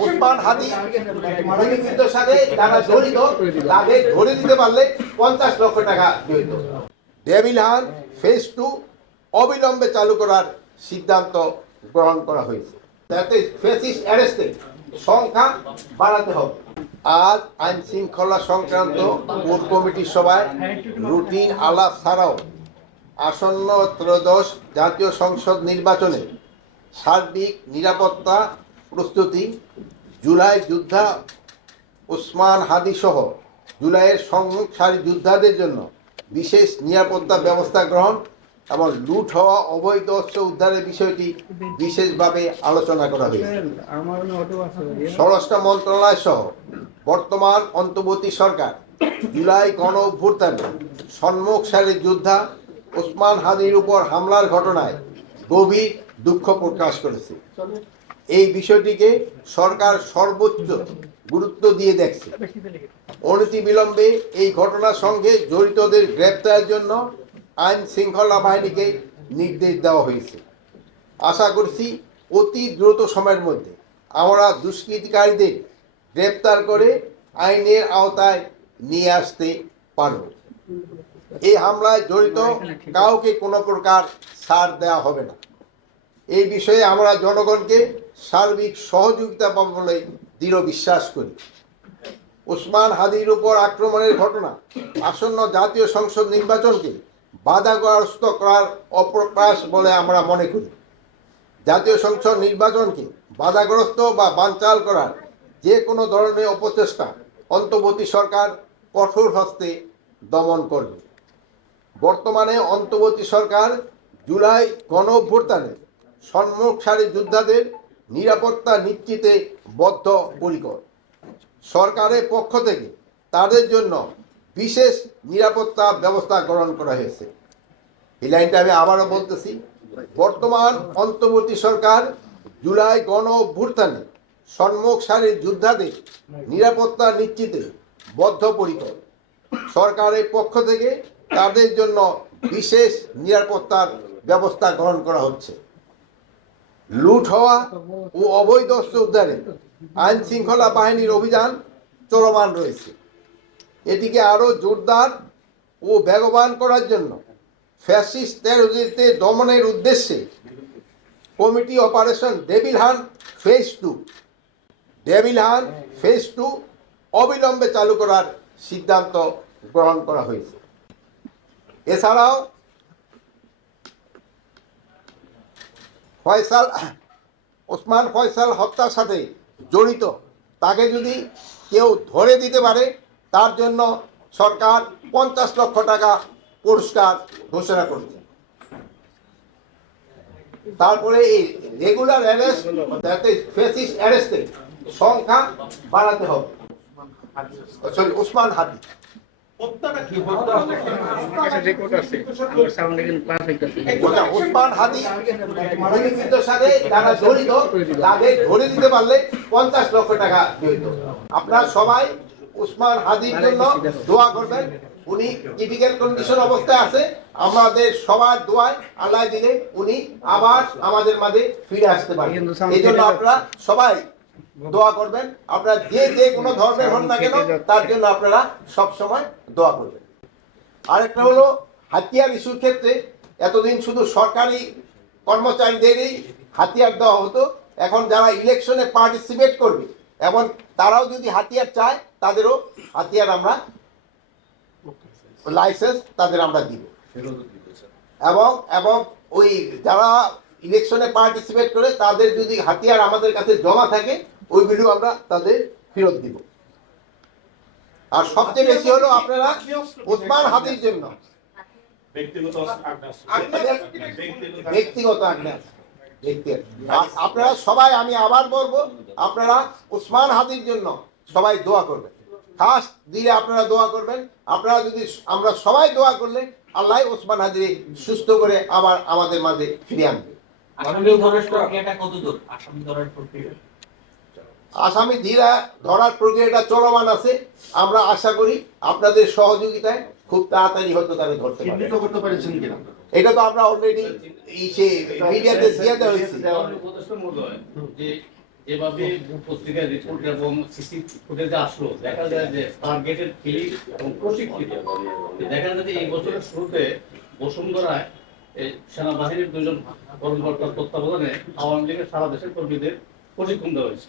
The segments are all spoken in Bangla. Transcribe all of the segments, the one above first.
ওসমান হাদি গুলিবিদ্ধর সাথে যারা জড়িত, তাদের ধরে দিতে পারলে পঞ্চাশ লক্ষ টাকা জড়িত ডেভিল ফেজ টু অবিলম্বে চালু করার সিদ্ধান্ত গ্রহণ করা হয়েছে। যাতে ফেসিস অ্যারেস্টের সংখ্যা বাড়াতে হবে। আজ আইন শৃঙ্খলা সংক্রান্ত কোর কমিটির সভায় রুটিন আলাপ ছাড়াও আসন্ন ত্রয়োদশ জাতীয় সংসদ নির্বাচনে সার্বিক নিরাপত্তা প্রস্তুতি জুলাই যোদ্ধা ওসমান হাদি সহ জুলাইয়ের সংসারী যোদ্ধাদের জন্য বিশেষ নিরাপত্তা ব্যবস্থা গ্রহণ এবং লুট হওয়া অবৈধ অস্ত্র উদ্ধারের বিষয়টি বিশেষভাবে আলোচনা করা হয়েছে। স্বরাষ্ট্র মন্ত্রণালয় সহ বর্তমান অন্তর্বর্তী সরকার জুলাই গণ অভ্যুত্থানে সম্মুখ সারির যোদ্ধা ওসমান হাদির উপর হামলার ঘটনায় গভীর দুঃখ প্রকাশ করেছে। এই বিষয়টিকে সরকার সর্বোচ্চ গুরুত্ব দিয়ে দেখছে। অনতি বিলম্বে এই ঘটনার সঙ্গে জড়িতদের গ্রেপ্তারের জন্য আইন শৃঙ্খলা বাহিনীকে নির্দেশ দেওয়া হয়েছে। আশা করছি অতি দ্রুত সময়ের মধ্যে আমরা দুষ্কৃতিকারীদের গ্রেপ্তার করে আইনের আওতায় নিয়ে আসতে পারব। এই হামলায় জড়িত কাউকে কোনো প্রকার ছাড় দেওয়া হবে না। এই বিষয়ে আমরা জনগণকে সার্বিক সহযোগিতা পাবো বলে দৃঢ় বিশ্বাস করি। ওসমান হাদির উপর আক্রমণের ঘটনা, আসন্ন জাতীয় সংসদ নির্বাচনকে বাধাগ্রস্ত করার অপ্রকাশ বলে আমরা মনে করি। জাতীয় সংসদ নির্বাচনকে বাধাগ্রস্ত বা বানচাল করার যে কোনো ধরনের অপচেষ্টা অন্তর্বর্তী সরকার কঠোর হস্তে দমন করবে। বর্তমানে অন্তর্বর্তী সরকার জুলাই গণ অভ্যুত্থানে সম্মুখ সারি যোদ্ধাদের নিরাপত্তা নিশ্চিতে বদ্ধ পরিকর সরকারের পক্ষ থেকে তাদের জন্য বিশেষ নিরাপত্তা ব্যবস্থা গ্রহণ করা হয়েছে। এই লাইনটা আমি আবারও বলতেছি, বর্তমান অন্তর্বর্তী সরকার জুলাই গণ অভ্যুত্থানে সম্মুখ সারির যোদ্ধাদের নিরাপত্তা নিশ্চিতে বদ্ধপরিকর। সরকারের পক্ষ থেকে তাদের জন্য বিশেষ নিরাপত্তার ব্যবস্থা গ্রহণ করা হচ্ছে। লুট হওয়া ও অবৈধ অস্ত্র উদ্ধারে আইন শৃঙ্খলা বাহিনীর অভিযান চলমান রয়েছে। এটিকে আরও জোরদার ও বেগবান করার জন্য ফ্যাসিস্ট দমনের উদ্দেশ্যে committee operation devil hunt phase two, devil hunt phase two অবিলম্বে চালু করার সিদ্ধান্ত গ্রহণ করা হয়েছে। এছাড়াও ফয়সাল, ওসমান ফয়সাল হত্যার সাথে জড়িত, তাকে যদি কেউ ধরে দিতে পারে, তার জন্য সরকার পঞ্চাশ লক্ষ টাকা পুরস্কার ঘোষণা করেছে। তারপরে এই রেগুলার অ্যারেস্ট ফেসিস অ্যারেস্টের সংখ্যা বাড়াতে হবে। সরি, ওসমান হাদি। পঞ্চাশ লক্ষ টাকা আপনারা সবাই উসমান হাদির জন্য দোয়া করবেন। উনি ক্রিটিক্যাল কন্ডিশন অবস্থায় আছে। আমাদের সবার দোয়ায় আল্লাহ দিলে উনি আবার আমাদের মাঝে ফিরে আসতে পারেন এই জন্য আপনারা সবাই দোয়া করবেন। আপনারা যে যে কোনো ধর্মের হন না কেন, তার জন্য আপনারা সব সময় দোয়া করবেন। আরেকটা হলো, হাতিয়ার ইস্যুর ক্ষেত্রে এতদিন শুধু সরকারি কর্মচারীদেরই হাতিয়ার দেওয়া হতো, এখন যারা ইলেকশনে পার্টিসিপেট করবে এবং তারাও যদি হাতিয়ার চায়, তাদেরও হাতিয়ার আমরা লাইসেন্স তাদের আমরা দিব। এবং এবং ওই যারা ইলেকশনে পার্টিসিপেট করে, তাদের যদি হাতিয়ার আমাদের কাছে জমা থাকে ওইগুলো আমরা তাদের ফেরত দিব। আর সবচেয়ে বেশি হলো আপনারা ওসমান হাদির জন্য। ব্যক্তিগত আগ্রাস আপনারা সবাই আমি আবার বলব আপনারা উসমান হাদির জন্য সবাই দোয়া করবেন। খাস দিলে আপনারা দোয়া করবেন। আপনারা যদি আমরা সবাই দোয়া করলে আল্লাহ ওসমান হাদির সুস্থ করে আবার আমাদের মাঝে ফিরে আনবে। প্রক্রিয়াটা কতদূর? আসামি ধরার প্রক্রিয়া? আসামি ধীরা ধরার প্রক্রিয়াটা চলমান আছে। আমরা আশা করি আপনাদের সহযোগিতায় খুব তাড়াতাড়ি হয়তো তারা ধরতে কিনা? এটা তো আমরা অলরেডি সে মিডিয়াতে দিয়ে দেওয়া হয়েছে। যেভাবে পত্রিকার রিপোর্ট এবং সিসি ফুটেজে আসলো দেখা যায় যে টার্গেটেড কিলিং এবং প্রশিক্ষিত দেখা যায় যে এই বছরের শুরুতে বসুন্ধরায় সেনাবাহিনীর দুজন কর্মকর্তার তত্ত্বাবধানে আওয়ামী লীগের সারা দেশের কর্মীদের প্রশিক্ষণ দেওয়া হয়েছে।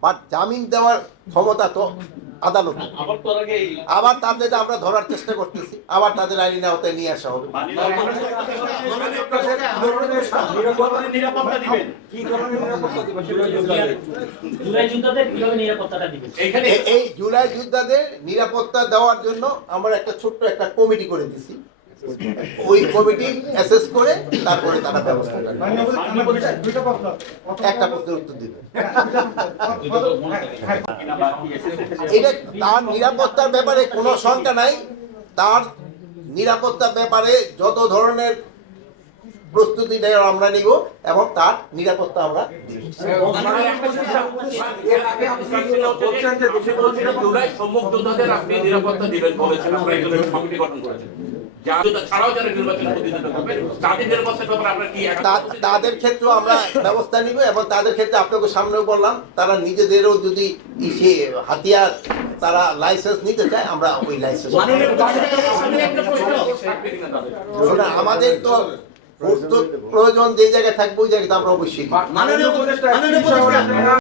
বাট জামিন দেওয়ার ক্ষমতা তো আদালত। আবার তাদের আমরা ধরার চেষ্টা করতেছি। আবার তাদের আইনি আওতায় নিয়ে আসা হবে। নিরাপত্তা দিবেন। জুলাই যুদ্ধদের কীভাবে নিরাপত্তাটা দিবেন? এইখানে এ- এই জুলাই যোদ্ধাদের নিরাপত্তা দেওয়ার জন্য আমরা একটা ছোট্ট একটা কমিটি করে দিছি। ওই কমিটি অ্যাসেস করে তারপরে তারা ব্যবস্থা একটা প্রশ্নের উত্তর দিবে। এটা তার নিরাপত্তার ব্যাপারে কোনো শঙ্কা নাই। তার নিরাপত্তার ব্যাপারে যত ধরনের প্রস্তুতি আমরা নিব এবং তার নিরাপত্তা আমরা তাদের ব্যাপারে আমরা ব্যবস্থা নিব এবং তাদের ক্ষেত্রে আপনাকে সামনেও বললাম তারা নিজেদেরও যদি ইসে হাতিয়ার তারা লাইসেন্স নিতে চায় আমরা ওই লাইসেন্স থাকবে আমাদের তো প্রয়োজন যে জায়গায় থাকব ওই জায়গাতে আমরা অবশ্যই মাননীয় উপদেষ্টা।